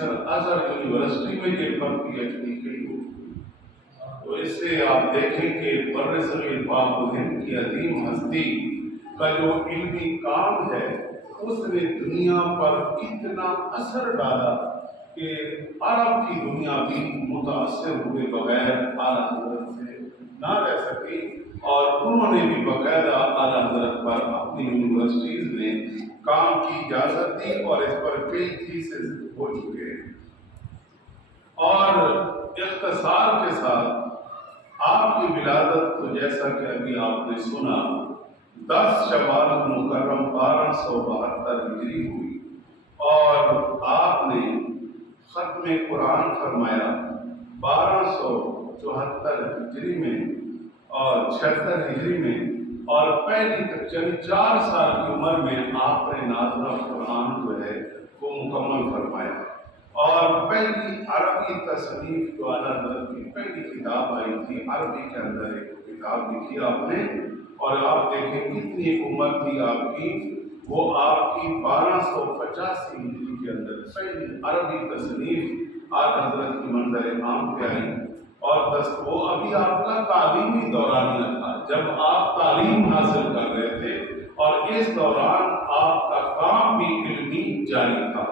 ازہر university میں یہ پر P H D کی ہوئی، تو اس سے آپ دیکھیں کہ بر صغیر پاک و ہند کی عظیم ہستی کا جو علمی کام ہے اس نے دنیا پر اتنا اثر ڈالا کہ عرب کی دنیا بھی متاثر ہوئے بغیر اعلیٰ حضرت سے نہ رہ سکی، اور انہوں نے بھی باقاعدہ اعلیٰ حضرت پر اپنی یونیورسٹیز میں کام کی اجازت دی اور اس پر کئی تھیسز ہو چکے ہیں۔ اور اختصار کے ساتھ آپ کی ولادت تو جیسا کہ ابھی آپ نے سنا 10 شوال مکرم 1272 ہجری ہوئی، اور آپ نے ختم قرآن فرمایا 1274 ہجری میں اور 76 ہجری میں، اور پہلی یعنی 4 سال کی عمر میں آپ نے نازلہ قرآن جو ہے وہ مکمل فرمایا، اور پہلی عربی تصنیف جو اعلیٰ حضرت کی پہلی کتاب آئی تھی عربی کے اندر ایک کتاب لکھی آپ نے، اور آپ دیکھیں کتنی عمر تھی آپ کی، وہ آپ کی 1285 ہجری کے اندر پہلی عربی تصنیف اعلیٰ حضرت کی منظر عام پہ آئی، اور وہ ابھی آپ کا تعلیمی دورانیہ تھا جب آپ تعلیم حاصل کر رہے تھے، اور اس دوران آپ کا کام بھی علمی جاری تھا،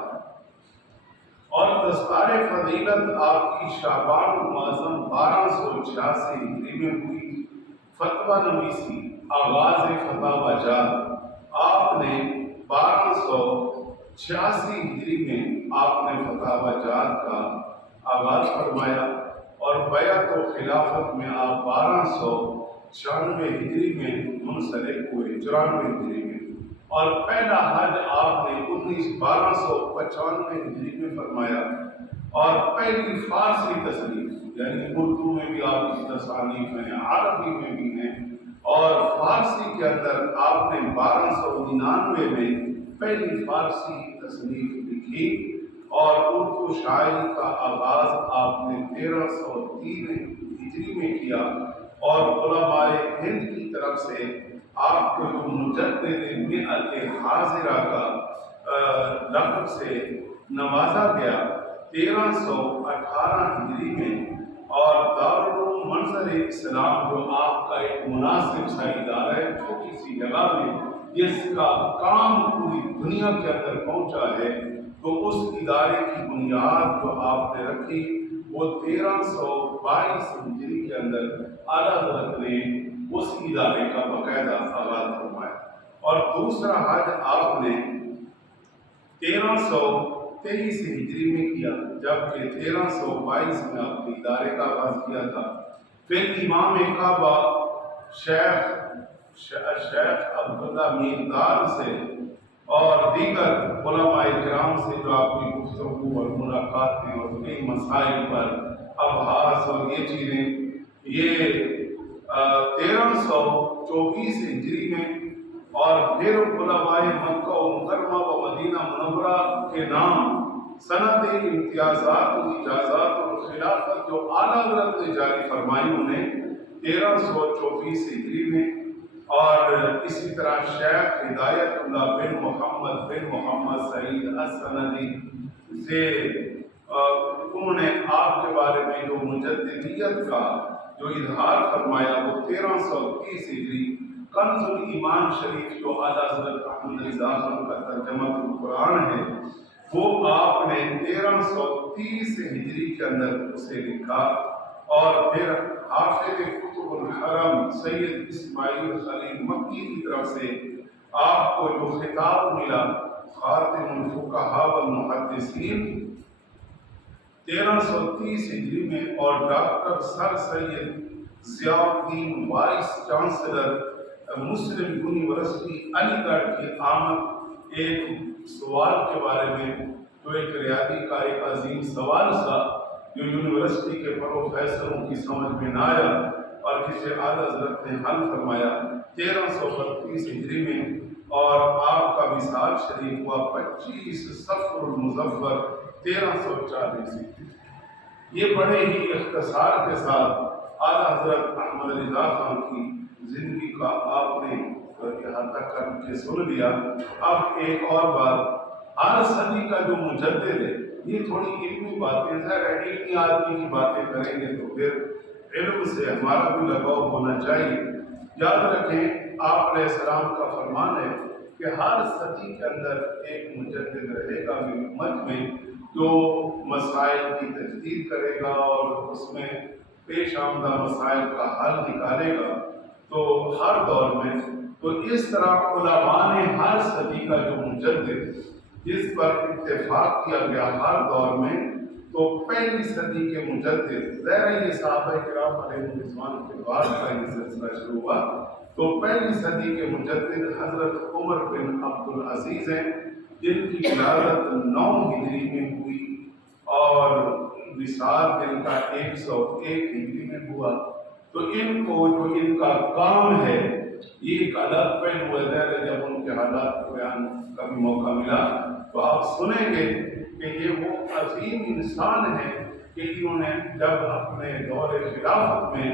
اور دستار فضیلت آپ کی شعبان المعظم 1286 ہجری میں ہوئی۔ فتویٰ نویسی آغاز فتاوی جات آپ نے 1286 ہجری میں آپ نے فتاوی جات کا آغاز فرمایا، اور بیعت و خلافت میں آپ 1296 ہجری میں منسلک ہوئے، 94 ہجری میں، اور پہلا حج آپ نے 1295 ہجری میں فرمایا، اور پہلی فارسی تصنیف یعنی اردو میں بھی آپ کی تصانیف ہیں، عربی میں بھی ہیں، اور فارسی کے اندر آپ نے 1299 میں پہلی فارسی تصنیف لکھی، اور اردو شاعری کا آغاز آپ نے 1303 ہجری میں کیا، اور علماء ہند کی طرف سے آپ کو جو مجدد مئت حاضرہ کا لقب سے نوازا گیا 1318 ہجری میں، اور دارالعلوم منظر اسلام جو آپ کا ایک مناسب سا ادارہ ہے چھوٹی سی جگہ میں جس کا کام پوری دنیا کے اندر پہنچا ہے، تو اس ادارے کی بنیاد جو آپ نے رکھی وہ 1322 ہجری کے اندر اعلیٰ حضرت نے اس ادارے کا باقاعدہ آغاز فرمایا، اور دوسرا حج آپ نے 1323 ہجری میں کیا، جبکہ 1322 میں آپ نے ادارے کا آغاز کیا تھا۔ پھر امام کعبہ شیخ عبداللہ میرداد سے اور دیگر علماء کرام سے جو آپ کی گفتگو اور ملاقاتیں اور کئی مسائل پر ابحاث اور یہ چیزیں، یہ 1324 ہجری میں، اور پھر علماء مکہ و مکرمہ و مدینہ منورہ کے نام سند امتیازات و اجازات اور خلافت جو اعلیٰ حضرت نے جاری فرمائی انہیں 1324 ہجری میں، اور اسی طرح شیخ ہدایت اللہ بن محمد سعید السندی سے انہوں نے آپ کے بارے میں جو مجددیت کا جو اظہار فرمایا وہ 1330 ہجری۔ کنز الایمان شریف جو اعلیٰ حضرت احمد رضا خان کا ترجمہ قرآن ہے وہ آپ نے 1330 ہجری کے اندر اسے لکھا، اور پھر حافظ کتب الحرم سید اسماعیل خلیل مکی کی طرف سے آپ کو جو خطاب ملا خاتم الفقہاء والمحدثین 1330 ہجری میں، اور ڈاکٹر سر سید ضیاء الدین وائس چانسلر مسلم یونیورسٹی علی گڑھ کی آمد ایک سوال کے بارے میں، جو ایک ریاضی کا ایک عظیم سوال تھا جو یونیورسٹی کے پروفیسروں کی سمجھ میں نہ آیا، اور جسے اعلیٰ حضرت نے حل فرمایا 1332 ہجری میں، اور آپ کا وصال شریف ہوا 25 صفر المظفر 1340 ہجری۔ یہ بڑے ہی اختصار کے ساتھ اعلیٰ حضرت احمد رضا خان کی زندگی کا آپ نے احاطہ کر کے سن لیا۔ اب ایک اور بات، ہر صدی کا جو مجدد ہے یہ تھوڑی علمی باتیں، ظاہر ہے علمی آدمی کی باتیں کریں گے تو پھر علم سے ہمارا بھی لگاؤ ہونا چاہیے۔ یاد رکھیں آپ علیہ السلام کا فرمان ہے کہ ہر صدی کے اندر ایک مجدد رہے گا میری امت میں، جو مسائل کی تجدید کرے گا اور اس میں پیش آمدہ مسائل کا حل نکالے گا۔ تو ہر دور میں تو اس طرح علماء نے ہر صدی کا جو مجدد جس پر اتفاق کیا گیا ہر دور میں، تو پہلی صدی کے مجدد، ظاہر ہے یہ صحابہ کرام علیہ رضوان کے بعد کا یہ سلسلہ شروع ہوا، تو پہلی صدی کے مجدد حضرت عمر بن عبد العزیز ہیں، جن کی ولادت 9 ہجری میں ہوئی اور وصال دن کا 101 ہجری میں ہوا۔ تو ان کو جو ان کا کام ہے یہ ایک الگ پہلو ہے، جب ان کے حالات کو بیان کا بھی موقع ملا تو آپ سنیں گے کہ یہ وہ عظیم انسان ہے کہ انہوں نے جب اپنے دور خلافت میں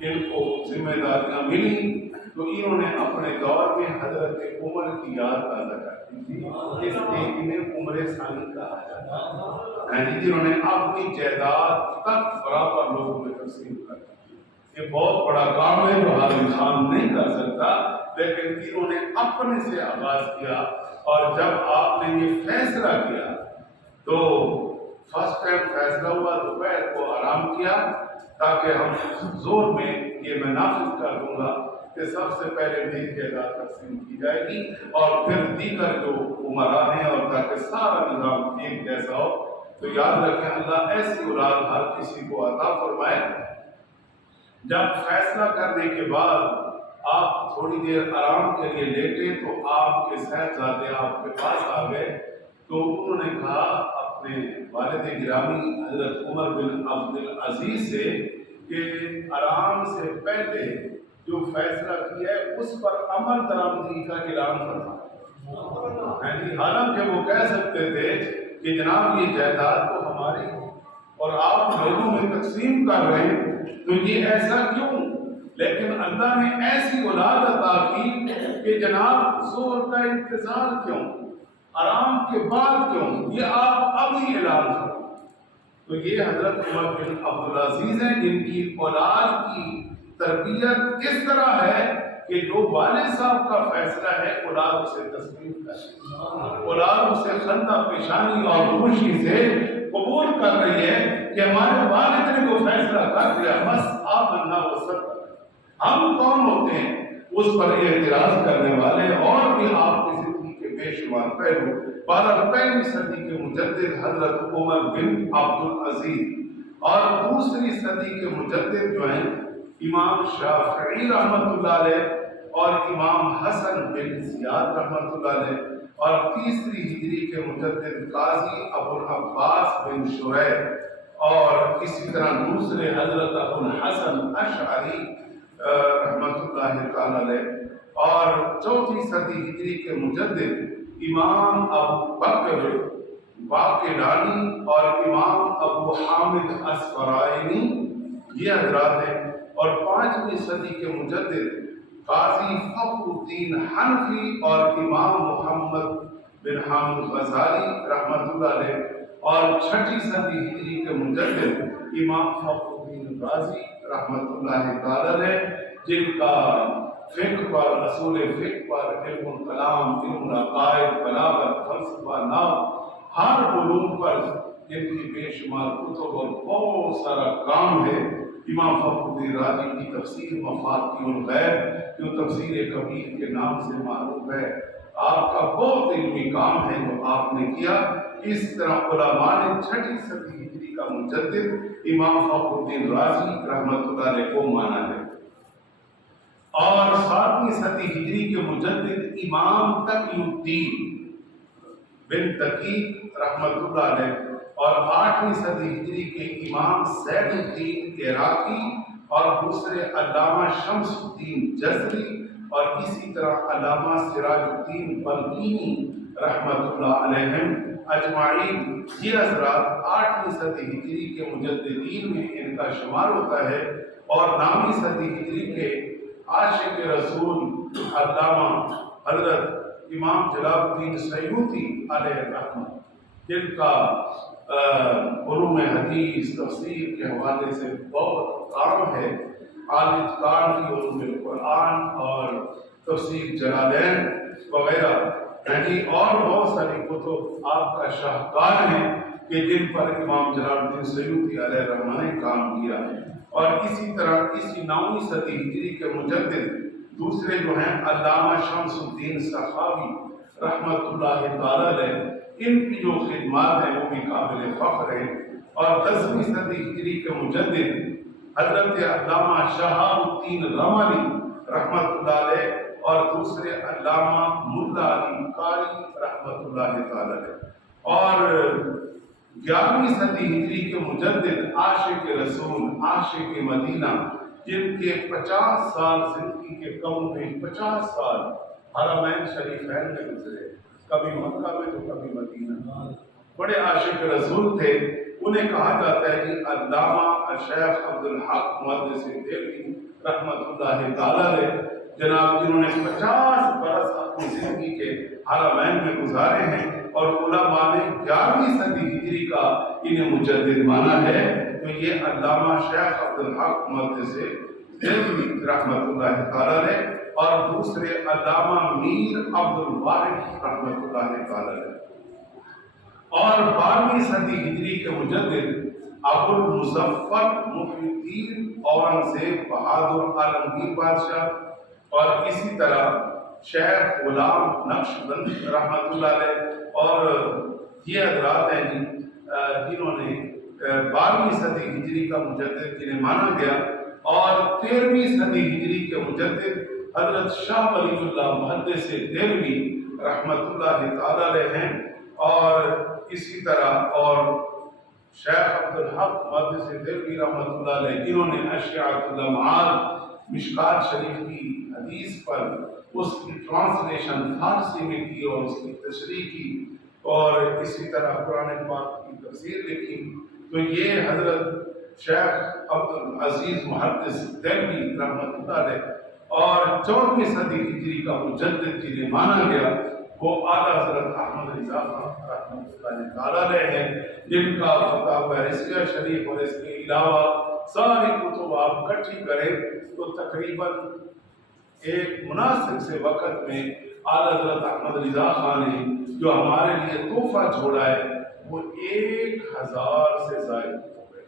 ان کو ذمہ داریاں ملی تو انہوں نے اپنے دور میں حضرت عمر کی یاد تازہ کر دی تھی، اس لیے انہیں عمر ثانی کہا جاتا ہے، جنہوں نے اپنی جائیداد تک برابر لوگوں میں تقسیم کر دی۔ یہ بہت بڑا کام ہے جو ہر انسان نہیں کر سکتا، لیکن انہوں نے اپنے سے آغاز کیا، اور جب آپ نے یہ فیصلہ کیا تو فرسٹ ٹائم فیصلہ ہوا دوپہر کو آرام کیا تاکہ ہم زور میں یہ میں نافذ کر دوں گا کہ سب سے پہلے میری جائیداد تقسیم کی جائے گی اور پھر دیگر جو عمراء ہیں، اور تاکہ سارا نظام ایک جیسا ہو۔ تو یاد رکھیں اللہ ایسی اولاد ہر کسی کو عطا فرمائے۔ جب فیصلہ کرنے کے بعد آپ تھوڑی دیر آرام کے لیے لیٹے تو آپ کے صاحبزادے آپ کے پاس آ گئے، تو انہوں نے کہا اپنے والد گرامی حضرت عمر بن عبد العزیز سے کہ آرام سے پہلے جو فیصلہ کیا ہے اس پر عمل درآمدی کا اعلان فرمائیں۔ حالانکہ وہ کہہ سکتے تھے کہ جناب یہ جائیداد تو ہماری اور آپ لوگوں میں تقسیم کر رہے ہیں تو یہ ایسا کیوں؟ لیکن اللہ نے ایسی اولاد عطا کی کہ جناب زور کا انتظار کیوں، آرام کے بعد کیوں، یہ آپ ابھی اعلان کریں۔ تو یہ حضرت عمر بن عبد العزیز ہیں جن کی اولاد کی تربیت اس طرح ہے کہ جو والد صاحب کا فیصلہ ہے اولاد اسے تسلیم کرے، اولاد اسے خندہ پیشانی اور خوشی سے قبول کر رہی ہے کہ ہمارے والد نے وہ فیصلہ کر دیا، بس آپ بننا وہ سب۔ ہم کون ہوتے ہیں اس پر اعتراض کرنے والے؟ اور بھی آپ کی زندگی کے بے شمار پہلو۔ پہلی صدی کے مجدد حضرت عمر بن عبد العزیز، اور دوسری صدی کے مجدد جو ہیں امام شافعی رحمۃ اللہ علیہ اور امام حسن بن زیاد رحمۃ اللہ علیہ، اور تیسری ہجری کے مجدد قاضی ابو العباس بن شریح، اور اسی طرح دوسرے حضرت ابو الحسن اشعری رحمۃ اللہ تعالی علیہ، اور چوتھی صدی ہجری کے مجدد امام ابو بکر باقلانی اور امام ابو حامد اسفرائینی، یہ حضرات ہیں، اور پانچویں صدی کے مجدد قاضی فخر الدین حنفی اور امام محمد بن حامد غزالی رحمۃ اللہ علیہ، اور چھٹی صدی ہجری کے مجدد امام فخر الدین غازی رحمۃ اللہ تعالی علیہ، جن کا فقہ پر، اصول فقہ پر، علم الکلام، علم العقائد، بلاغت، فلسفہ، نحو، ہر علوم پر جن کی بے شمار کتب اور بہت سارا کام ہے۔ امام فخر الدین رازی کی تفسیر مفاتیح الغیب جو تفسیر کبیر کے نام سے معروف ہے، آپ کا بہت علمی کام ہے جو آپ نے کیا۔ اس طرح علماء نے چھٹی صدی ہجری کا مجدد امام فخر الدین رازی رحمۃ اللہ علیہ کو مانا ہے، اور ساتویں صدی ہجری کے مجدد امام تقی الدین بن تقی رحمۃ اللہ علیہ، اور آٹھویں صدی ہجری کے امام زید الدین عراقی، اور دوسرے علامہ شمس الدین جزری، اور اسی طرح علامہ سراج الدین بلقینی رحمۃ اللہ علیہم اجمعین۔ یہ حضرات آٹھویں صدی ہجری کے مجددین میں ان کا شمار ہوتا ہے، اور نامی صدی ہجری کے عاشق رسول علامہ حضرت امام جلال الدین سیوطی علیہ رحمۃ، جن کا علوم حدیث تفسیر کے حوالے سے بہت کام ہے، عالج کار کی علوم قرآن اور تفسیر جلالین وغیرہ، یعنی اور بہت ساری کتب آپ کا شاہکار ہیں کہ جن پر امام جلال الدین سیوطی علیہ رحمہ نے کام کیا۔ اور اسی طرح اسی 9ویں صدی ہجری کے مجدد دوسرے جو ہیں علامہ شمس الدین سخاوی رحمۃ اللہ تعالی علیہ، ان کی جو خدمات ہیں وہ بھی قابل فخر ہیں۔ اور 10ویں صدی ہجری کے مجدد حضرت علامہ شہاب الدین رملی رحمۃ اللہ علیہ اور دوسرے علامہ ملا علی قاری رحمۃ اللہ تعالی علیہ، اور 11ویں صدی ہجری کے مجدد عاشق رسول عاشق مدینہ، جن کے 50 سال زندگی کے کم میں 50 سال حرمین شریفین میں گزرے، کبھی مکہ میں تو کبھی مدینہ، بڑے عاشق رسول تھے۔ انہیں کہا جاتا ہے کہ علامہ شیخ عبدالحق محدث دہلوی رحمۃ اللہ تعالی علیہ جناب، جنہوں نے 50 برس اپنی زندگی کے حرمین میں گزارے ہیں، اور علماء نے 11ویں صدی ہجری کا انہیں مجدد مانا ہے، تو یہ علامہ شیخ عبدالحق محدث دہلوی رحمۃ اللہ تعالی علیہ، اور دوسرے علامہ میر عبدالواحد رحمۃ اللہ تعالی علیہ۔ اور 12ویں صدی ہجری کے مجدد ابو المظفر محی الدین اورنگزیب بہادر عالمگیر بادشاہ، اور اسی طرح شیخ غلام نقشبند رحمۃ اللہ علیہ، اور یہ حضرات ہیں جنہوں نے 12ویں صدی ہجری کا مجدد جنہیں مانا گیا۔ اور 13ویں صدی ہجری کے مجدد حضرت شاہ ولی اللہ محدث دہلوی رحمۃ اللہ تعالی علیہ ہیں، اور اسی طرح اور شیخ عبدالحق محدث دہلوی رحمۃ اللہ علیہ، جنہوں نے اشعۃ الامعال مشکات شریف کی حدیث پر اس کی ٹرانسلیشن فارسی میں کی اور اس کی تشریح کی، اور اسی طرح قرآن پاک کی تفسیر لکھی۔ تو یہ حضرت شیخ عبدالعزیز محدث دہلوی رحمۃ اللہ علیہ، اور 14ویں صدی ہجری کا مجدد جنہیں مانا گیا وہ اعلیٰ حضرت احمد رضا خان رحمۃ اللہ تعالی علیہ ہیں، جن کا فتاوی رضویہ شریف اور اس کے علاوہ ساری کتب آپ اکٹھی کریں تو تقریباً ایک مناسب سے وقت میں اعلیٰ حضرت احمد رضا خان نے جو ہمارے لیے تحفہ چھوڑا ہے وہ 1000 سے زائد ہو گئے۔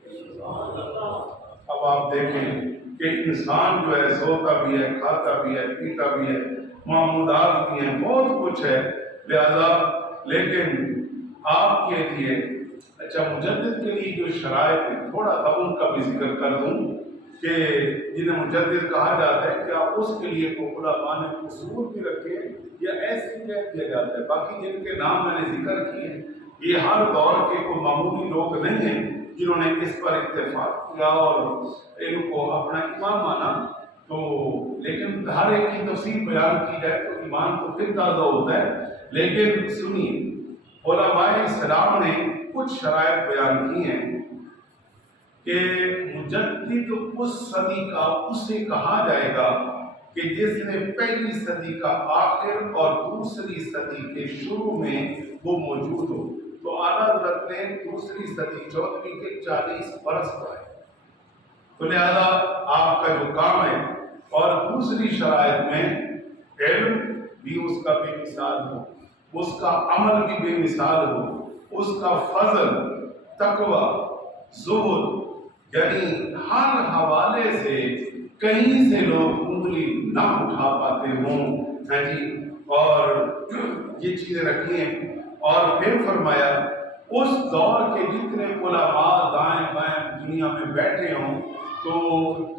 اب آپ دیکھیں کہ انسان جو ہے سوتا بھی ہے، کھاتا بھی ہے، پیتا بھی ہے، معمولات بھی ہیں، بہت کچھ ہے، لہذا لیکن آپ کے لیے اچھا مجدد کے لیے جو شرائط ہیں تھوڑا سا ان کا بھی ذکر کر دوں کہ جنہیں مجدد کہا جاتا ہے، کیا اس کے لیے کوئی علماء نے اصول بھی رکھے یا ایسے ہی کہہ دیا جاتا ہے؟ باقی جن کے نام میں نے ذکر کیے ہیں یہ ہر دور کے کوئی معمولی لوگ نہیں ہیں جنہوں نے اس پر اتفاق کیا اور ان کو اپنا امام مانا، تو لیکن ہر ایک کی تفصیل بیان کی جائے تو ایمان تو پھر تازہ ہوتا ہے۔ لیکن سنیے، علماء اسلام نے کچھ شرائط بیان کی ہیں کہ مجدد اس صدی کا اسے کہا جائے گا کہ جس نے پہلی صدی کا آخر اور دوسری صدی کے شروع میں وہ موجود ہو۔ تو اعلیٰ حضرت نے دوسری صدی 14ویں کے 40 برس پائے، تو لہذا آپ کا جو کام ہے، اور دوسری شرائط میں علم بھی اس کا بے مثال ہو، اس کا عمل بھی بے مثال ہو، اس کا فضل، تقوی، زہد، یعنی ہر حوالے سے کہیں سے لوگ انگلی نہ اٹھا پاتے ہوں، اور یہ چیزیں رکھی ہیں۔ اور پھر فرمایا اس دور کے جتنے علماء دائیں بائیں دنیا میں بیٹھے ہوں، تو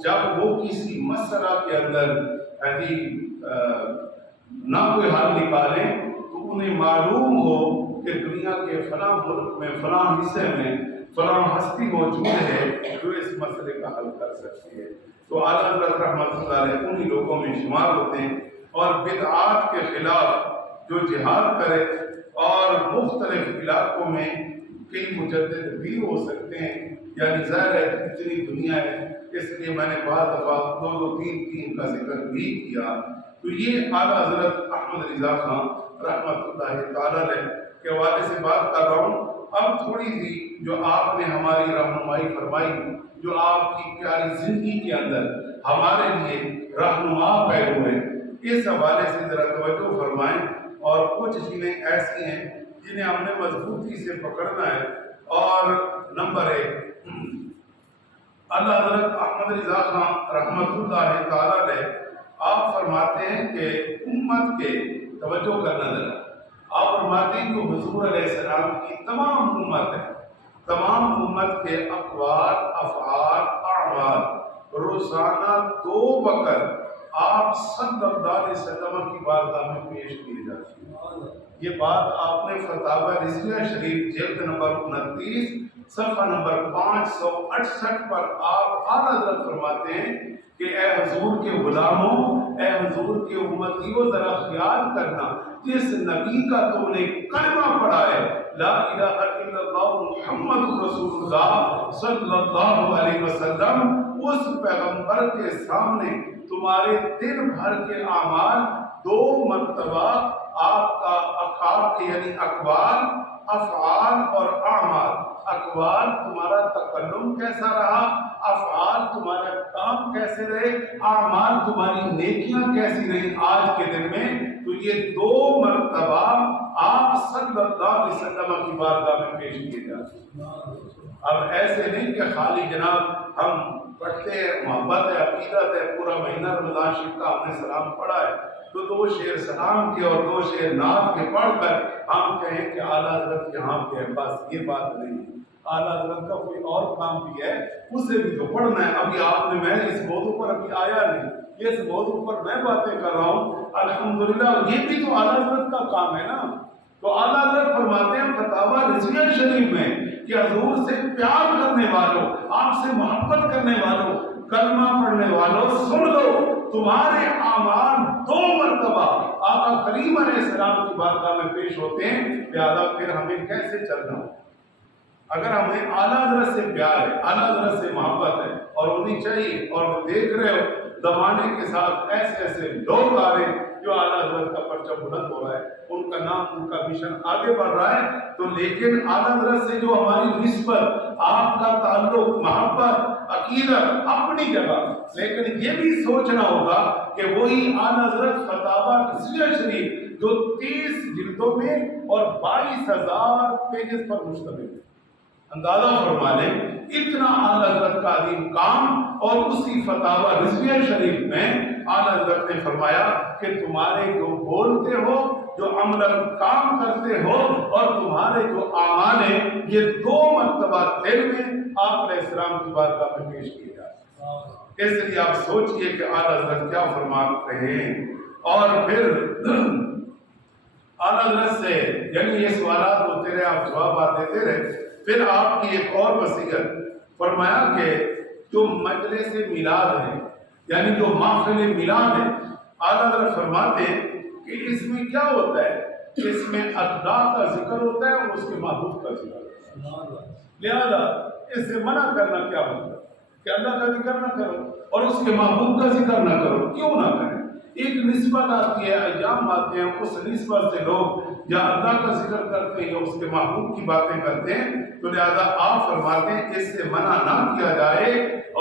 جب وہ کسی مسئلہ کے اندر نہ کوئی حل نکالیں تو انہیں معلوم ہو کہ دنیا کے فلاں ملک میں فلاں حصے میں فلاں ہستی موجود ہے جو اس مسئلے کا حل کر سکتی ہے۔ تو اعلیٰ حضرت رحمۃ اللہ علیہ انہی لوگوں میں شمار ہوتے ہیں، اور بدعات کے خلاف جو جہاد کرے، اور مختلف علاقوں میں کئی مجدد بھی ہو سکتے ہیں، یعنی ظاہر ہے اتنی دنیا ہے، اس لیے میں نے بعض دفعہ 2 3 کا ذکر بھی کیا۔ تو یہ اعلیٰ حضرت احمد رضا خان رحمۃ اللہ تعالی علیہ کے حوالے سے بات کر رہا ہوں، اب تھوڑی سی جو آپ نے ہماری رہنمائی فرمائی، جو آپ کی پیاری زندگی کے اندر ہمارے لیے رہنما پہلو ہے، اس حوالے سے ذرا توجہ فرمائیں۔ اور کچھ چیزیں ایسی ہیں جنہیں ہم نے مضبوطی سے پکڑنا ہے۔ اور نمبر 1، اللہ حضرت احمد رضا خان رحمۃ اللہ تعالی علیہ آپ فرماتے ہیں کہ امت کے، توجہ کرنا ذرا، آپ فرماتے ہیں کہ حضور علیہ السلام کی تمام امت ہے، تمام امت کے اقوال، افعال، اعمال روزانہ 2 وقت آپ صلی اللہ علیہ وسلم کی بارگاہ میں پیش کیے جاتے ہیں۔ یہ بات آپ نے فتاوی رضویہ شریف جلد نمبر 29 صفحہ نمبر 568 پر آپ اعلیٰ حضرت فرماتے ہیں کہ اے حضور کے غلاموں، اے حضور کے امتیوں، ذرا خیال کرنا، جس نبی کا تم نے کلمہ پڑھا ہے لا الہ الا اللہ محمد رسول اللہ صلی اللہ علیہ وسلم، اس پیغمبر کے سامنے تمہارے دن بھر کے اعمال 2 مرتبہ آپ کے یعنی اقوال، افعال اور اعمال، اقوال تمہارا تکلم کیسا رہا، افعال تمہارا کام کیسے رہے، اعمال تمہاری نیکیاں کیسی رہی آج کے دن میں، تو یہ 2 مرتبہ آپ صلی اللہ علیہ وسلم کی بارگاہ میں پیش کیے جاتے ہیں۔ اب ایسے نہیں کہ خالی جناب ہم پڑھتے ہیں، محبت ہے، عقیدت ہے، پورا مہینہ رمضان شریف کا ہم نے سلام پڑھا ہے تو 2 شعر سلام کے اور 2 شعر نعت کے پڑھ کر ہم کہیں کہ اعلیٰ حضرت یہاں پہ ہے، بس یہ بات نہیں ہے۔ اعلیٰ حضرت کا کوئی اور کام بھی ہے، اسے بھی تو پڑھنا ہے۔ ابھی آپ نے، میں اس موضوع پر ابھی آیا نہیں، اس موضوع پر میں باتیں کر رہا ہوں، الحمدللہ یہ بھی تو اعلیٰ حضرت کا کام ہے نا۔ تو اعلیٰ حضرت فرماتے ہیں فتاوی رضویہ شریف میں کہ حضور سے پیار کرنے والوں، آپ سے محبت کرنے والوں، کلمہ پڑھنے والوں، سن لو، تمہارے اعمال 2 مرتبہ آقا کریم علیہ السلام کی بارگاہ میں پیش ہوتے ہیں، لہذا پھر ہمیں کیسے چلنا ہو؟ اگر ہمیں اعلیٰ حضرت سے پیار ہے، اعلیٰ حضرت سے محبت ہے اور ہونی چاہیے، اور دیکھ رہے ہو زمانے کے ساتھ ایسے ایسے لوگ آ رہے ہیں جو اعلیٰ حضرت کا پرچہ بلند ہو رہا ہے، ان کا نام، ان کا مشن آگے بڑھ رہا ہے، تو لیکن اعلیٰ حضرت سے جو ہماری نسبت، آپ کا تعلق، محبت، عقیدت اپنی جگہ، لیکن یہ بھی سوچنا ہوگا کہ وہی اعلیٰ حضرت فتاوی رضویہ شریف جو 30 جلدوں میں اور 22,000 پیجز پر مشتمل ہے، اندازہ فرما لیں اتنا اعلیٰ حضرت کا عظیم کام، اور اسی فتاوی رضویہ شریف میں اعلیٰ حضرت نے فرمایا کہ تمہارے جو بولتے ہو، جو عمل کام کرتے ہو، اور تمہارے جو اعمال ہیں، یہ 2 مرتبہ دن میں آپ علیہ السلام کی بارگاہ میں پیش کیے جاتے ہیں۔ اس لیے آپ سوچئے کہ اعلیٰ حضرت کیا فرما رہے ہیں۔ اور پھر اعلیٰ حضرت سے یعنی یہ سوالات ہوتے رہے، آپ جوابات دیتے رہے۔ پھر آپ کی ایک اور وصیت فرمایا کہ جو مجلس میلاد ہے، یعنی جو محفل میلاد ہے، اعلیٰ حضرت فرماتے ہیں کہ اس میں کیا ہوتا ہے، اس میں اللہ کا ذکر ہوتا ہے اور اس کے محبوب کا ذکر ہوتا ہے۔ لہذا اس سے منع کرنا کیا مطلب کہ اللہ کا ذکر نہ کرو اور اس کے محبوب کا ذکر نہ کرو، کیوں نہ کریں؟ ایک نسبت آتی ہے، ایام آتے ہیں، اس نسبت سے لوگ یا اللہ کا ذکر کرتے ہیں یا اس کے محبوب کی باتیں کرتے ہیں، تو لہذا آپ فرماتے ہیں اس سے منع نہ کیا جائے،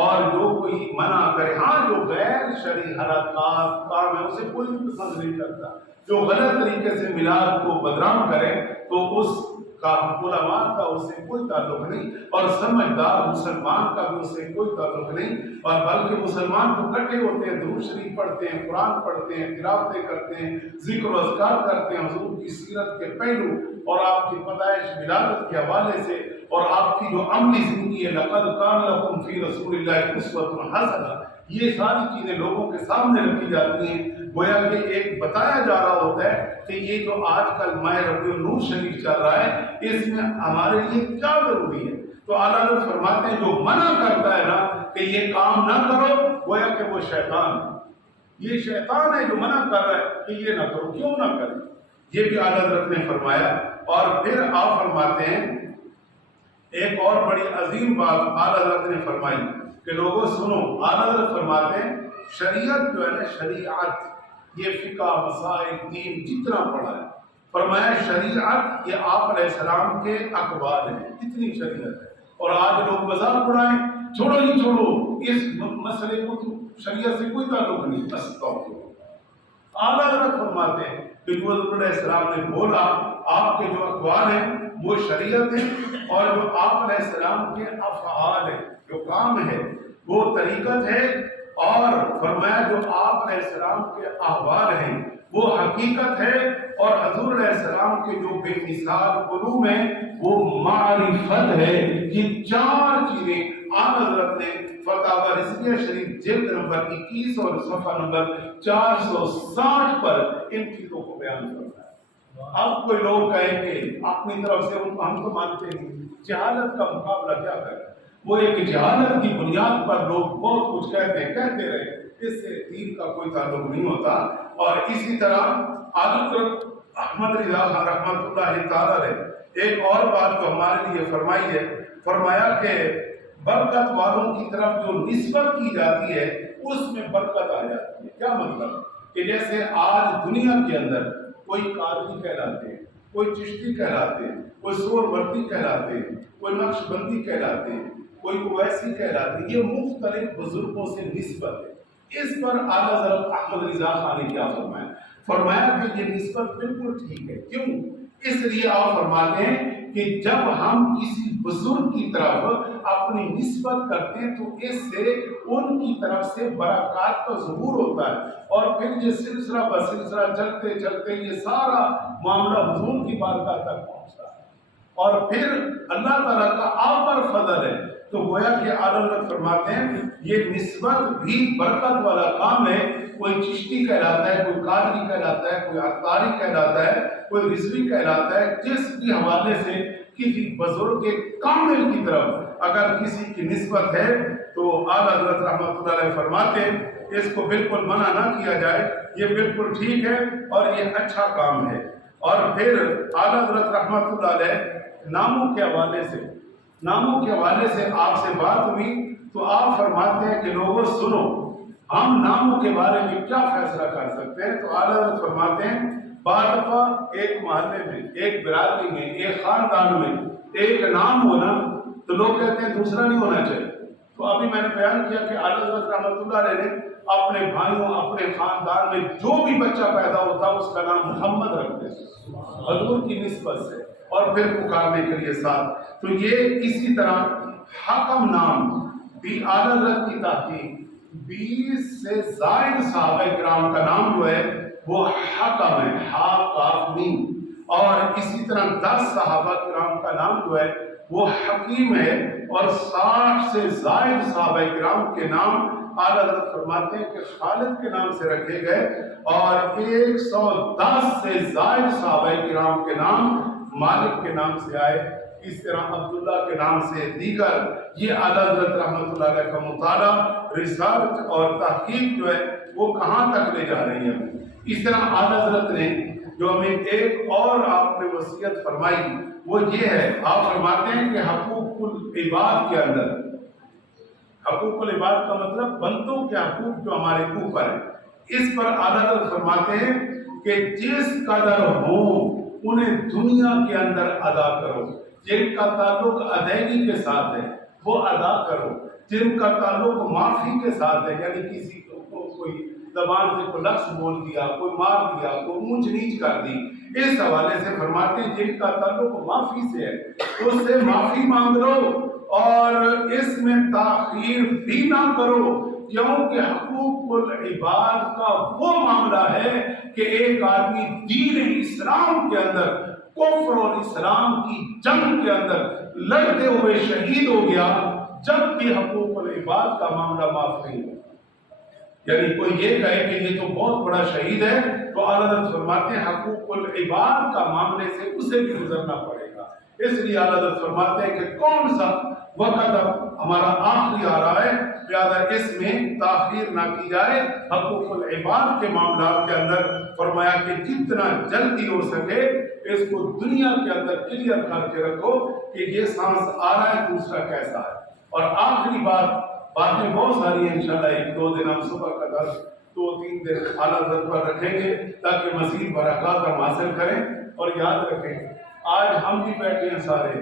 اور جو کوئی منع کرے، ہاں جو غیر شرعی حرکات کام ہے اسے کوئی بھی پسند نہیں کرتا، جو غلط طریقے سے میلاد کو بدنام کرے تو اس کا علماء کا اس سے کوئی تعلق نہیں، اور سمجھدار مسلمان کا بھی اس سے کوئی تعلق نہیں، اور بلکہ مسلمان تو اکٹھے ہوتے ہیں، درود شریف پڑھتے ہیں، قرآن پڑھتے ہیں، تلاوتیں کرتے ہیں، ذکر و اذکار کرتے ہیں، حضور کی سیرت کے پہلو اور آپ کی پیدائش ولادت کے حوالے سے، اور آپ کی جو عملی زندگی ہے لقد کان لکم فی رسول اللہ اسوۃ حسنہ، یہ ساری چیزیں لوگوں کے سامنے رکھی جاتی ہیں، گویا کہ ایک بتایا جا رہا ہوتا ہے کہ یہ جو آج کل ماہ ربیع النور شریف چل رہا ہے، اس میں ہمارے لیے کیا ضروری ہے۔ تو اعلیٰ حضرت فرماتے ہیں جو منع کرتا ہے نا کہ یہ کام نہ کرو، گویا کہ وہ شیطان ہے، یہ شیطان ہے جو منع کر رہا ہے کہ یہ نہ کرو، کیوں نہ کریں، یہ بھی اعلیٰ حضرت نے فرمایا۔ اور پھر آپ فرماتے ہیں ایک اور بڑی عظیم بات اعلیٰ حضرت نے فرمائی کہ لوگوں سنو، اعلیٰ حضرت فرماتے ہیں شریعت جو ہے نا، شریعت یہ فقہ، مسائل، دین جتنا پڑھا ہے، فرمایا شریعت یہ آپ علیہ السلام کے اقوال ہیں، اتنی شریعت ہے۔ اور آج لوگ مذاق اڑائیں، چھوڑو ہی چھوڑو اس مسئلے کو، تو شریعت سے کوئی تعلق نہیں۔ اعلیٰ حضرت فرماتے ہیں کہ جو حضرت علیہ السلام نے بولا، آپ کے جو اقوال ہیں وہ شریعت ہیں، اور جو آپ علیہ السلام کے افعال ہیں، جو کام ہے وہ طریقت ہے، اور فرمایا جو آپ علیہ السلام کے احوال ہیں وہ حقیقت ہے، اور حضور علیہ السلام کے جو بے مثال علوم ہیں وہ معرفت ہے۔ یہ چار چیزیں اعلیٰ حضرت نے فتاوی رضویہ شریف جلد نمبر 21 اور صفحہ نمبر 460 پر ان چیزوں کو بیان کرتا ہے۔ اب کوئی لوگ کہیں کہ اپنی طرف سے ہم تو مانتے نہیں، جہالت کا مقابلہ کیا کریں؟ وہ ایک جہالت کی بنیاد پر لوگ بہت کچھ کہتے رہے، اس سے دین کا کوئی تعلق نہیں ہوتا۔ اور اسی طرح حضرت احمد رضا خان رحمۃ اللہ تعالی نے ایک اور بات جو ہمارے لیے فرمائی ہے، فرمایا کہ برکت والوں کی طرف جو نسبت کی جاتی ہے اس میں برکت آ جاتی ہے۔ کیا مطلب؟ کہ جیسے آج دنیا کے اندر کوئی قادری کہلاتے ہیں، کوئی چشتی کہلاتے ہیں، کوئی سہروردی کہلاتے ہیں، کوئی نقش بندی کہلاتے ہیں، کوئی اویسی کہلاتے ہیں، یہ مختلف بزرگوں سے نسبت ہے۔ اس پر اعلیٰ حضرت احمد رضا خان نے کیا فرمایا؟ فرمایا کہ یہ نسبت بالکل ٹھیک ہے۔ کیوں؟ اس لیے آپ فرماتے ہیں کہ جب ہم کسی بزرگ کی طرف اپنی نسبت کرتے ہیں تو اس سے ان کی طرف سے برکات کا ظہور ہوتا ہے، اور پھر یہ سلسلہ بسلسلہ چلتے چلتے یہ سارا معاملہ حضور کی بارگاہ تک پہنچتا ہے، اور پھر اللہ تعالیٰ کا آپ پر فضل ہے۔ تو گویا کہ اعلیٰ حضرت فرماتے ہیں یہ نسبت بھی برکت والا کام ہے۔ کوئی چشتی کہلاتا ہے، کوئی قادری کہلاتا ہے، کوئی عطاری کہلاتا ہے، کوئی رضوی کہلاتا ہے، جس بھی حوالے سے کسی بزرگ کے کامل کی طرف اگر کسی کی نسبت ہے تو اعلیٰ حضرت رحمۃ اللہ علیہ فرماتے ہیں اس کو بالکل منع نہ کیا جائے، یہ بالکل ٹھیک ہے اور یہ اچھا کام ہے۔ اور پھر اعلیٰ حضرت رحمۃ اللہ علیہ ناموں کے حوالے سے آپ سے بات ہوئی تو آپ فرماتے ہیں کہ لوگوں سنو، ہم ناموں کے بارے میں کیا فیصلہ کر سکتے ہیں؟ تو اعلیٰ حضرت فرماتے ہیں بعض دفعہ ایک محلے میں، ایک برادری میں، ایک خاندان میں ایک نام ہونا تو لوگ کہتے ہیں دوسرا نہیں ہونا چاہیے۔ تو ابھی میں نے بیان کیا کہ اعلیٰ حضرت رحمۃ اللہ علیہ نے اپنے بھائیوں، اپنے خاندان میں جو بھی بچہ پیدا ہوتا اس کا نام محمد رکھتے ہیں حضور کی نسبت سے، اور پھر پکارنے کے لیے ساتھ۔ تو یہ اسی طرح حکم نام بھی اعلیٰ حضرت کی تحقیق 20 سے زائد صحابہ کرام کا نام جو ہے وہ حکم ہے، ہا کاف میم، اور اسی طرح 10 صحابہ کرام کا نام جو ہے وہ حکیم ہے، اور 60 سے زائد صحابہ کرام کے نام اعلیٰ حضرت فرماتے ہیں کہ خالد کے نام سے رکھے گئے، اور 110 سے زائد صحابہ کرام کے نام مالک کے نام سے آئے، اس طرح عبداللہ کے نام سے دیگر۔ یہ اعلیٰ حضرت رحمۃ اللہ علیہ کا مطالعہ، ریسرچ اور تحقیق جو ہے وہ کہاں تک لے جا رہی ہے۔ اس طرح اعلیٰ حضرت نے جو ہمیں ایک اور آپ نے وصیت فرمائی وہ یہ ہے، آپ فرماتے ہیں کہ حقوق العباد کے اندر، حقوق العباد کا مطلب بندوں کے حقوق جو ہمارے اوپر ہیں، اس پر اعلیٰ حضرت فرماتے ہیں کہ جس قدر ہوں انہیں دنیا کے اندر ادا کرو، جن کا تعلق ادائیگی کے ساتھ ہے وہ ادا کرو، جن کا تعلق معافی کے ساتھ ہے، یعنی کسی کو کوئی زبان سے کوئی لفظ بول دیا، کوئی مار دیا، کوئی اونچ نیچ کر دی، اس حوالے سے فرماتے ہیں جن کا تعلق معافی سے ہے اس سے معافی مانگ لو، اور اس میں تاخیر بھی نہ کرو، کیونکہ حقوق العباد کا وہ معاملہ ہے کہ ایک آدمی دین اسلام کے اندر کفر اور اسلام کی جنگ کے اندر لڑتے ہوئے شہید ہو گیا جب بھی حقوق العباد کا معاملہ معاف نہیں ہو۔ یعنی کوئی یہ کہے کہ یہ تو بہت بڑا شہید ہے تو اعلیٰ حضرت فرماتے ہیں حقوق العباد کا معاملے سے اسے بھی گزرنا پڑے گا۔ اس لیے اعلیٰ حضرت فرماتے ہیں کہ کون سا وقت اب ہمارا آخری آ رہا ہے، لہٰذا اس میں تاخیر نہ کی جائے۔ حقوق العباد کے معاملات کے اندر فرمایا کہ جتنا جلدی ہو سکے اس کو دنیا کے اندر کلیئر کر کے رکھو کہ یہ سانس آ رہا ہے، دوسرا کیسا ہے۔ اور آخری باتیں بہت ساری ہیں، انشاءاللہ 1-2 دن ہم صبح کا درس 2-3 دن اعلیٰ حضرت پر رکھیں گے تاکہ مزید برکات ہم حاصل کریں۔ اور یاد رکھیں آج ہم بھی بیٹھے ہیں سارے،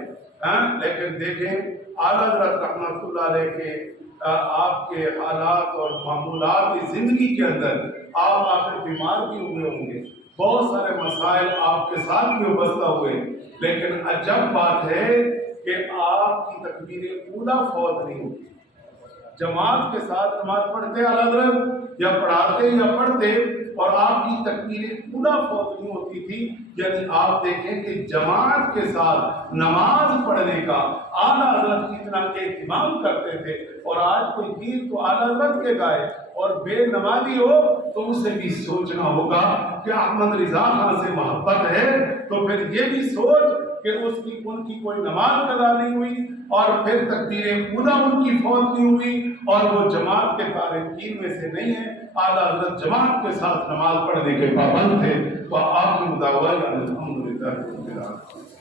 لیکن دیکھیں اعلیٰ حضرت رحمۃ اللہ علیہ کے آپ کے حالات اور معمولات کی زندگی کے اندر آپ آخر بیمار بھی ہوئے ہوں گے، بہت سارے مسائل آپ کے ساتھ بھی وابستہ ہوئے، لیکن عجب بات ہے کہ آپ کی تکبیر اولیٰ فوت نہیں ہوتی۔ جماعت کے ساتھ نماز پڑھتے اعلیٰ حضرت، یا پڑھاتے یا پڑھتے، اور آپ کی تکبیر اولیٰ فوت نہیں ہوتی تھی۔ یعنی آپ دیکھیں کہ جماعت کے ساتھ نماز پڑھنے کا اعلیٰ حضرت کتنا اہتمام کرتے تھے، اور آج کوئی گیت تو اعلیٰ حضرت کے گائے اور بے نمازی ہو تو اسے بھی سوچنا ہوگا کہ احمد رضا خان سے محبت ہے تو پھر یہ بھی سوچ کہ ان کی کوئی نماز قضا نہیں ہوئی، اور پھر تکبیر اولیٰ ان کی فوت نہیں ہوئی، اور وہ جماعت کے تارکین میں سے نہیں ہے۔ اعلیٰ حضرت جماعت کے ساتھ نماز پڑھنے کے پابند تھے۔ وآخر دعوانا الحمدللہ رب العالمین۔